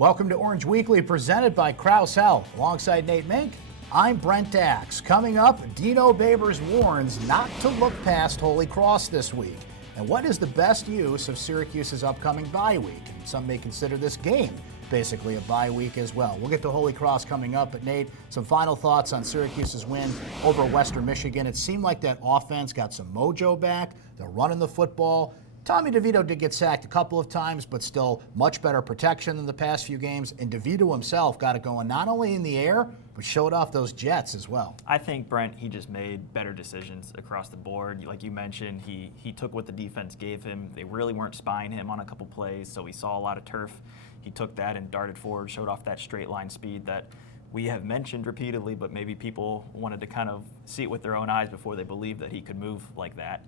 Welcome to Orange Weekly, presented by Krause Health. Alongside Nate Mink, I'm Brent. Coming up, Dino Babers warns not to look past Holy Cross this week. And what is the best use of Syracuse's upcoming bye week? And some may consider this game basically a bye week as well. We'll get to Holy Cross coming up, but Nate, some final thoughts on Syracuse's win over Western Michigan. It seemed like that offense got some mojo back. They're running the football. Tommy DeVito did get sacked a couple of times, but still much better protection than the past few games. And DeVito himself got it going not only in the air, but showed off those jets as well. I think, Brent, he just made better decisions across the board. Like you mentioned, he took what the defense gave him. They really weren't spying him on a couple plays, so we saw a lot of turf. He took that and darted forward, showed off that straight line speed that we have mentioned repeatedly, but maybe people wanted to kind of see it with their own eyes before they believed that he could move like that.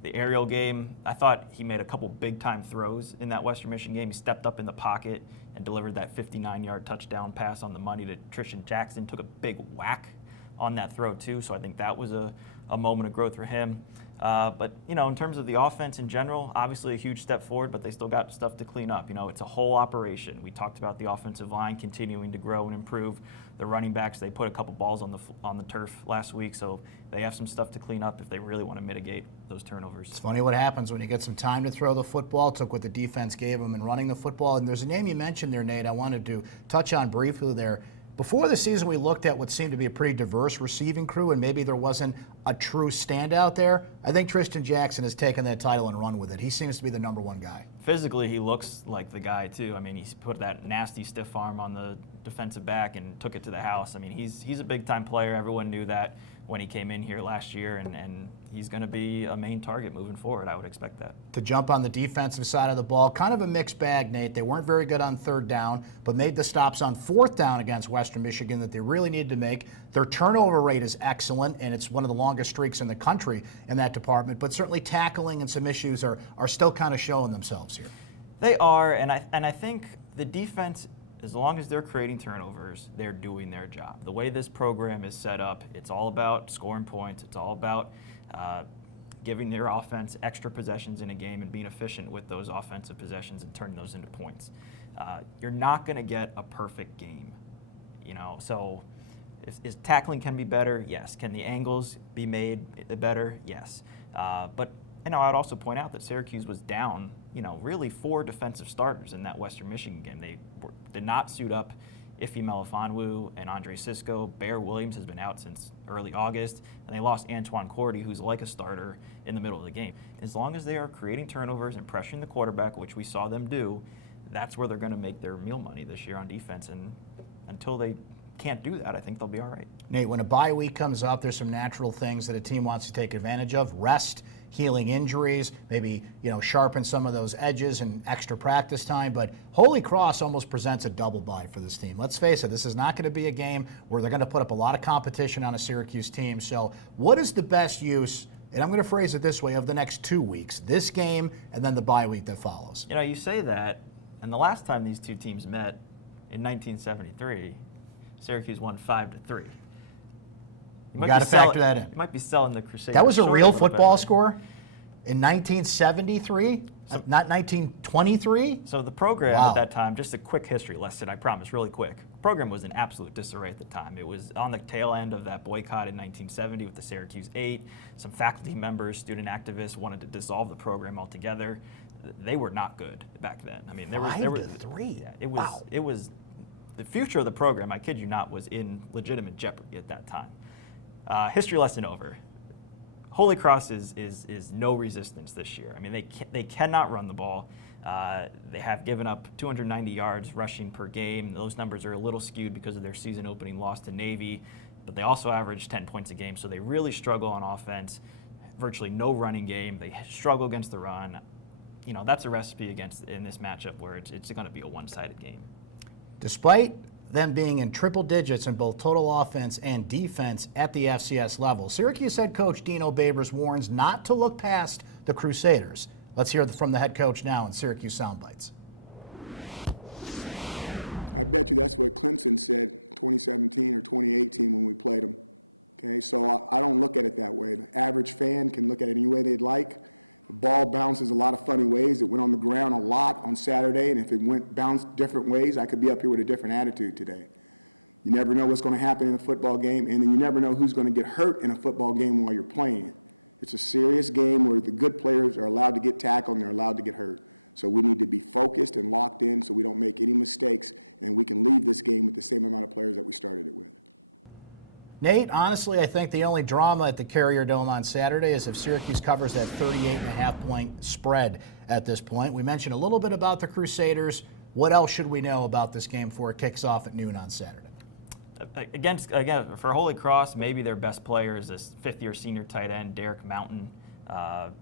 The aerial game, I thought he made a couple big-time throws in that Western Michigan game. He stepped up in the pocket and delivered that 59-yard touchdown pass on the money to Tristan Jackson. Took a big whack on that throw, too, so I think that was a moment of growth for him. But, you know, in terms of the offense in general, obviously a huge step forward, but they still got stuff to clean up. You know, it's a whole operation. We talked about the offensive line continuing to grow and improve. The running backs, they put a couple balls on the turf last week, so they have some stuff to clean up if they really want to mitigate those turnovers. It's funny what happens when you get some time to throw the football. Took what the defense gave them and running the football. And there's a name you mentioned there, Nate, I wanted to touch on briefly there. Before the season, we looked at what seemed to be a pretty diverse receiving crew, and maybe there wasn't a true standout there. I think Tristan Jackson has taken that title and run with it. He seems to be the number one guy. Physically, he looks like the guy, too. I mean, he put that nasty stiff arm on the defensive back and took it to the house. I mean, he's a big-time player. Everyone knew that when he came in here last year, and he's going to be a main target moving forward. I would expect that. To jump on the defensive side of the ball, kind of a mixed bag, Nate. They weren't very good on third down, but made the stops on fourth down against Western Michigan that they really needed to make. Their turnover rate is excellent, and it's one of the longest streaks in the country in that department, but certainly tackling and some issues are still kind of showing themselves here. They are, and I think the defense, as long as they're creating turnovers, they're doing their job. The way this program is set up, it's all about scoring points. It's all about giving their offense extra possessions in a game and being efficient with those offensive possessions and turning those into points. You're not going to get a perfect game, you know. So, is tackling can be better? Yes. Can the angles be made better? Yes. But you know, I'd also point out that Syracuse was down, you know, really 4 defensive starters in that Western Michigan game. They did not suit up Ife Melifonwu and Andre Cisco. Bear Williams has been out since early August, and they lost Antoine Cordy, who's like a starter, in the middle of the game. As long as they are creating turnovers and pressuring the quarterback, which we saw them do, that's where they're going to make their meal money this year on defense. And until they can't do that, I think they'll be all right. Nate, when a bye week comes up, there's some natural things that a team wants to take advantage of. Rest, healing injuries, maybe, you know, sharpen some of those edges and extra practice time. But Holy Cross almost presents a double bye for this team. Let's face it, this is not going to be a game where they're going to put up a lot of competition on a Syracuse team. So what is the best use, and I'm going to phrase it this way, of the next 2 weeks? This game and then the bye week that follows. You know, you say that, and the last time these two teams met in 1973, Syracuse won 5-3. You got to factor that in. You might be selling the Crusaders. That was a real football score in 1973, not 1923. So the program at that time, just a quick history lesson, I promise, really quick. The program was in absolute disarray at the time. It was on the tail end of that boycott in 1970 with the Syracuse 8. Some faculty members, student activists wanted to dissolve the program altogether. They were not good back then. I mean, there was 5-3. Yeah, it was the future of the program, I kid you not, was in legitimate jeopardy at that time. History lesson over. Holy Cross is no resistance this year. I mean, they cannot run the ball. They have given up 290 yards rushing per game. Those numbers are a little skewed because of their season opening loss to Navy, but they also average 10 points a game, so they really struggle on offense. Virtually no running game. They struggle against the run. You know, that's a recipe in this matchup where it's going to be a one-sided game. Despite them being in triple digits in both total offense and defense at the FCS level, Syracuse head coach Dino Babers warns not to look past the Crusaders. Let's hear from the head coach now in Syracuse Soundbites. Nate, honestly, I think the only drama at the Carrier Dome on Saturday is if Syracuse covers that 38.5-point spread at this point. We mentioned a little bit about the Crusaders. What else should we know about this game before it kicks off at noon on Saturday? Again, for Holy Cross, maybe their best player is this fifth-year senior tight end, Derek Mountain.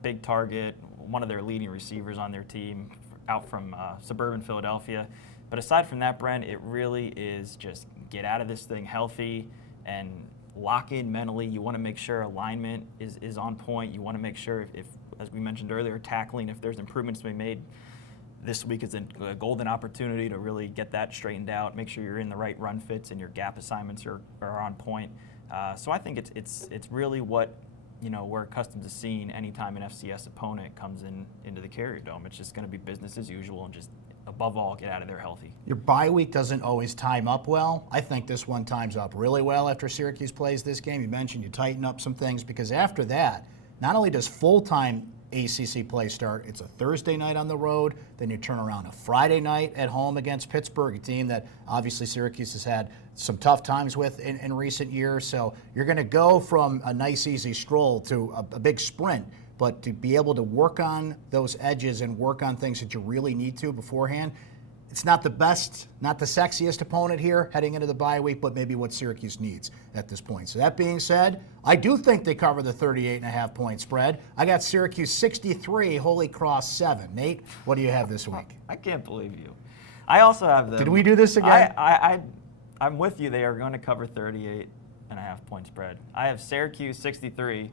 Big target, one of their leading receivers on their team, out from suburban Philadelphia. But aside from that, Brent, it really is just get out of this thing healthy and lock in mentally. You want to make sure alignment is on point. You want to make sure, if as we mentioned earlier, tackling, if there's improvements to be made, this week is a golden opportunity to really get that straightened out. Make sure you're in the right run fits and your gap assignments are on point. So I think it's really what we're accustomed to seeing anytime an FCS opponent comes into the Carrier Dome. It's just going to be business as usual and just above all get out of there healthy. Your bye week doesn't always time up well. I think this one times up really well after Syracuse plays this game. You mentioned you tighten up some things because after that, not only does full-time ACC play start, it's a Thursday night on the road, then you turn around a Friday night at home against Pittsburgh, a team that obviously Syracuse has had some tough times with in recent years. So you're going to go from a nice easy stroll to a big sprint, but to be able to work on those edges and work on things that you really need to beforehand, it's not the best, not the sexiest opponent here heading into the bye week, but maybe what Syracuse needs at this point. So that being said, I do think they cover the 38.5-point spread. I got Syracuse 63, Holy Cross 7. Nate, what do you have this week? I can't believe you. I also have them. Did we do this again? I'm with you. They are going to cover 38.5-point spread. I have Syracuse 63,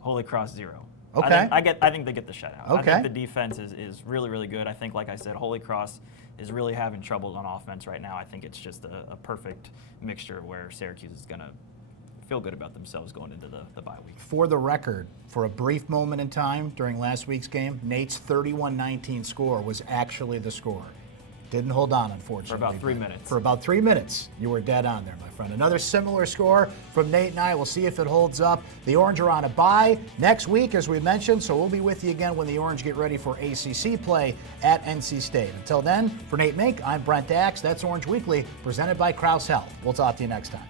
Holy Cross 0. Okay. I think they get the shutout. Okay. I think the defense is really, really good. I think, like I said, Holy Cross is really having trouble on offense right now. I think it's just a perfect mixture where Syracuse is going to feel good about themselves going into the bye week. For the record, for a brief moment in time during last week's game, Nate's 31-19 score was actually the score. Didn't hold on, unfortunately. For about 3 minutes. For about 3 minutes, you were dead on there, my friend. Another similar score from Nate and I. We'll see if it holds up. The Orange are on a bye next week, as we mentioned, so we'll be with you again when the Orange get ready for ACC play at NC State. Until then, for Nate Mink, I'm Brent Dax. That's Orange Weekly, presented by Krause Health. We'll talk to you next time.